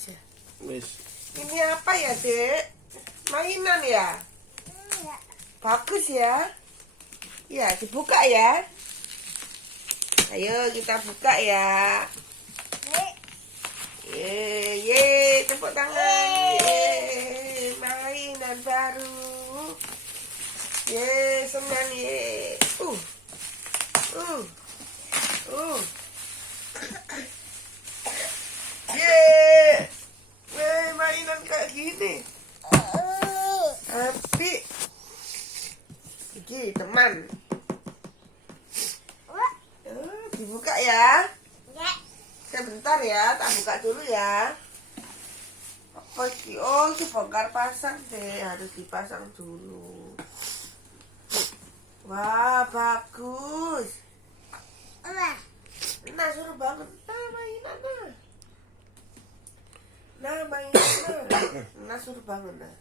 Bisa. Wis. Ini apa ya, Dek? Mainan ya? Iya. Bagus ya? Ya, dibuka ya. Ayo kita buka ya. Ye, tepuk tangan. Ye, mainan baru. Ye, senang ye. Ye, mainan kayak gini. Api. Iki teman. Dibuka ya. Sebentar ya, tak buka dulu ya. Apa sih? Oh, ini bongkar pasang deh, harus dipasang dulu. Wah, bagus. Nah, suruh bangun. Nah, mainan nah. Nah, mainan nah. Nah, suruh bangun nah.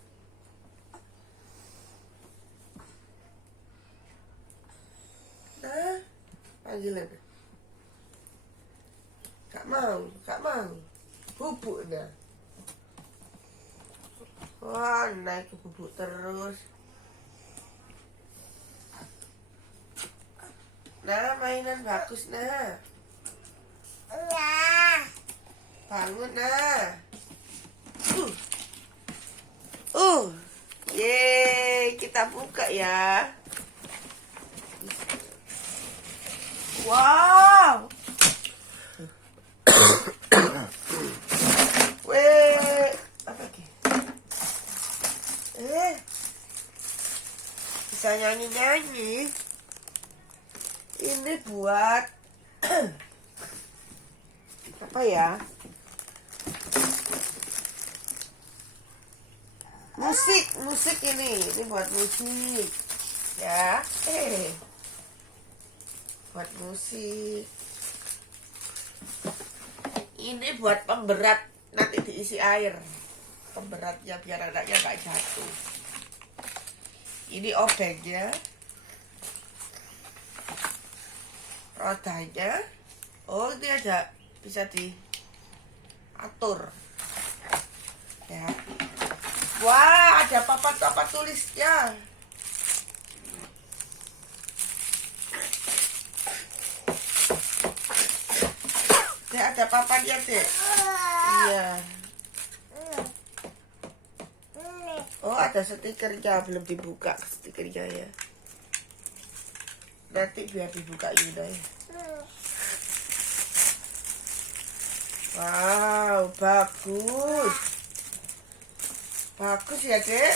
Nah, panggilan. Gak mau. Bubuk dah. Wah, naik ke bubuk terus. Nah, mainan bagus nah. Bangun nah. Yeay, kita buka ya. Wow. Weh, apa lagi? Bisa nyanyi-nyanyi. Ini buat apa ya? Musik ini buat musik. Ya, buat musik. Ini buat pemberat, nanti diisi air. Pemberatnya biar anaknya gak jatuh. Ini obengnya. Rodanya. Oh, ini ada bisa diatur. Ya. Wah, ada papan-papan tulisnya. Dek, ada papannya, Dek. Iya. Oh, ada stikernya, belum dibuka stikernya ya. Nanti biar dibuka Yuna ya. Wow, bagus. Bagus ya, Dek.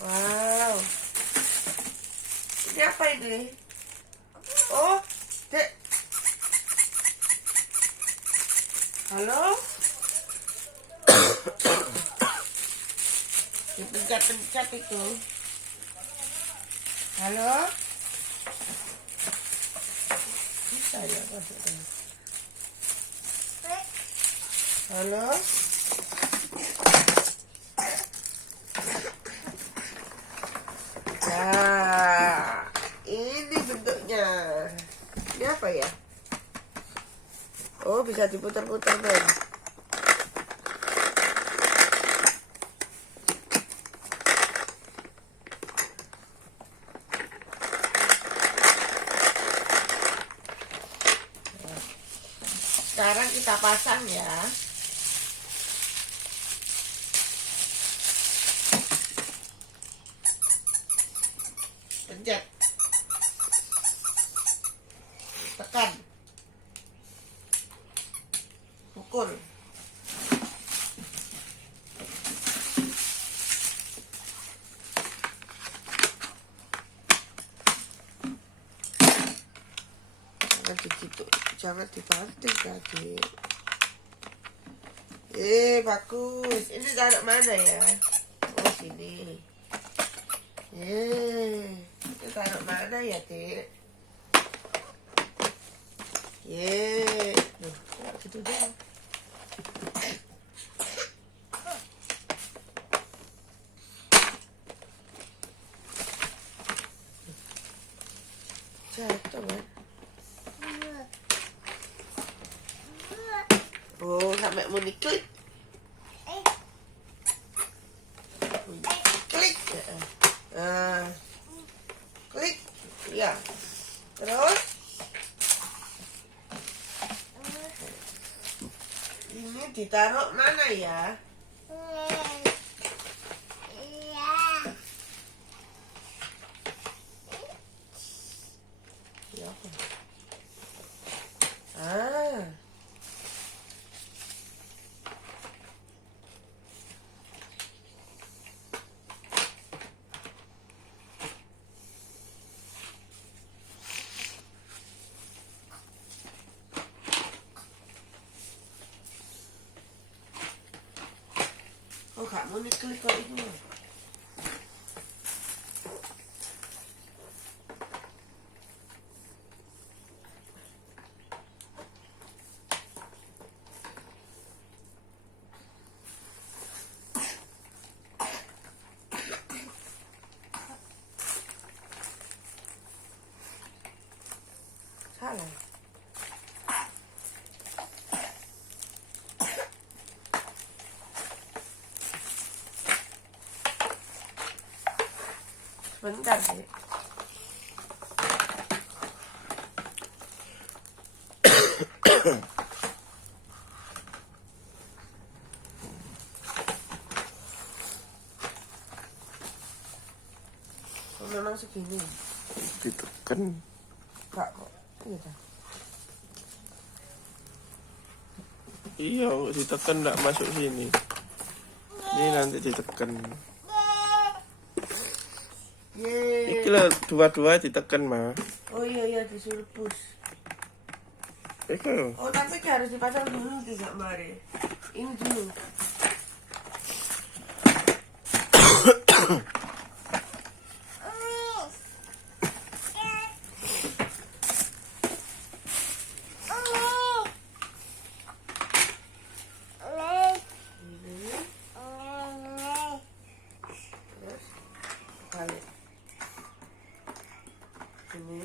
Wow. Ini apa ini? Oh, Dek. Halo? Dipencet-pencet itu. Halo? Bisa ya masuknya. Halo? Nah, ini bentuknya. Ini apa ya? Oh, bisa diputar-putar dong. Sekarang kita pasang ya. Pencet. Tekan. Pukul. Jangan dibanting tadi. Bagus. Ini taruh mana ya? Oh, sini. Ini taruh mana ya, Dek? Gitu deh. Jatuh kan? sampai muni klik. Klik. Klik. Ya. Terus ini ditaruh mana ya? Ya apa? Oh, gak mau diklik kok itu. Salah. Bentar sih. Memang segini. Ditekan. Kak kok. Iya. Iya, ditekan nggak masuk sini. Ini nanti ditekan. Yeay. Iki lah dua-dua ditekan mah. Oh iya disuruh push. Itu. Oh tapi harus dipasang dulu tidak mari. Ini dulu. Balik. Ini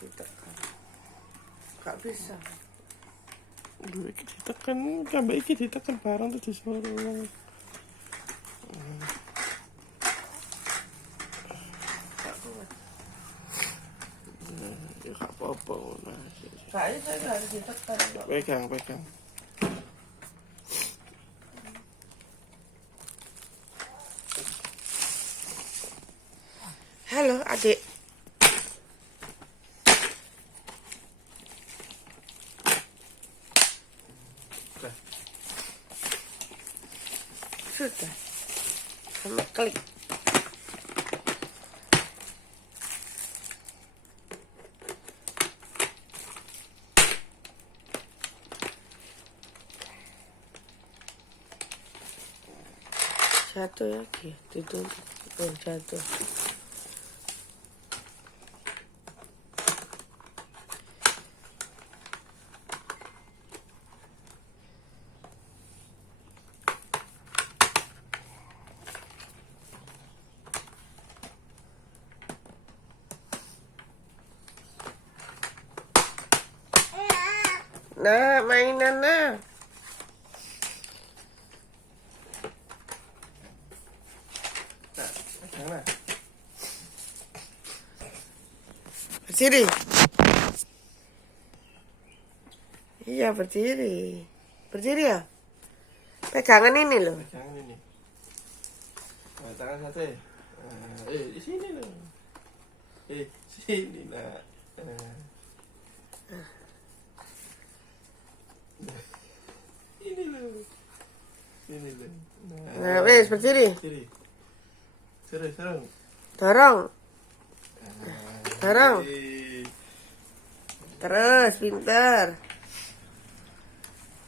ditekan. Gak bisa. Dua iki ditekan, gambar iki ditekan barang terus disuruh. Gak kuat. Ya gak apa-apa. Nah, Gak itu harus ditekan. pegang. Halo adik. Sudah. Sama klik. Satu lagi, tutup. Oh, satu. Nah, mainan nah. Berdiri. Iya, berdiri. Berdiri ya? Pegangan ini loh. Pegangan ini. Nah, tangan satu ya. Di sini loh. Sini nak. Ini loh. Ini loh. Nah, wes berdiri. Berdiri. Serong. Dorong. Dorong. Terus, pinter.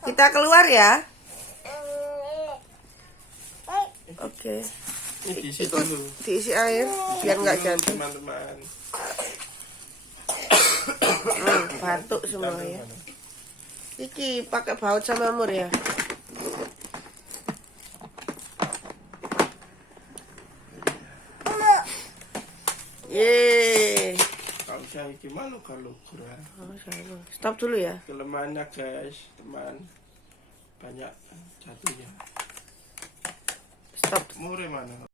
Kita keluar ya. Oke. Ini diisi dulu. Diisi air biar nggak jatuh. Teman-teman. Batuk semua ya. Iki pakai baut sama mur ya. Yeay. kayak gimana kalau kurang. Oh, sama. Stop dulu ya. Kelemahannya guys, teman, banyak jatuhnya. Stop. Mure mana?